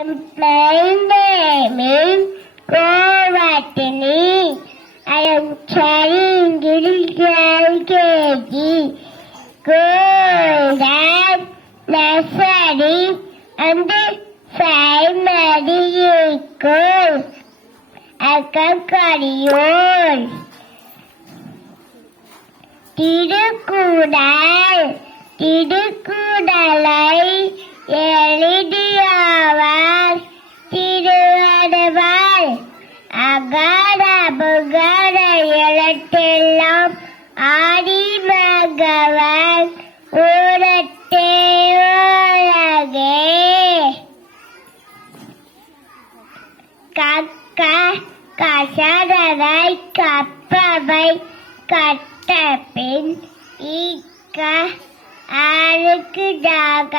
My name is Govatini. I am studying in LKG. Good at nursery and primary school. அக்கக்கரியோல் திருக்குறள் திருக்குறளை எழுதியவர் பாடுவாள் அகார அபகார எழுத்தெல்லாம் ஆதி பகவான் ஊரத்தே உலகே. கக்க கசரவை கப்பவை கட்ட பின் ஈக்க அழுக்குதாக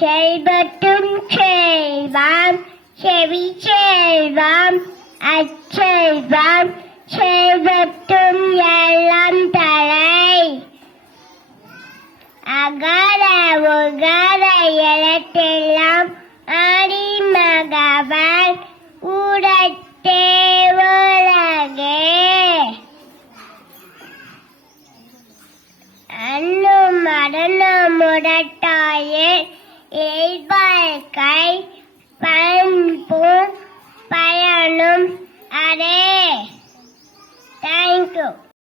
ചെയ്തട്ടും ചെയ്താം ചെവി ചെയ്താം അച്ചെയ്താം ചെയ്തട്ടും എല്ലാം തലൈ അകാരവുകാരയലത്തെല്ലാം അടിമകവാൻ ഉടത്തെ ഉലകെ അന്നും മടന്നും ഉടത്തെ eight by kai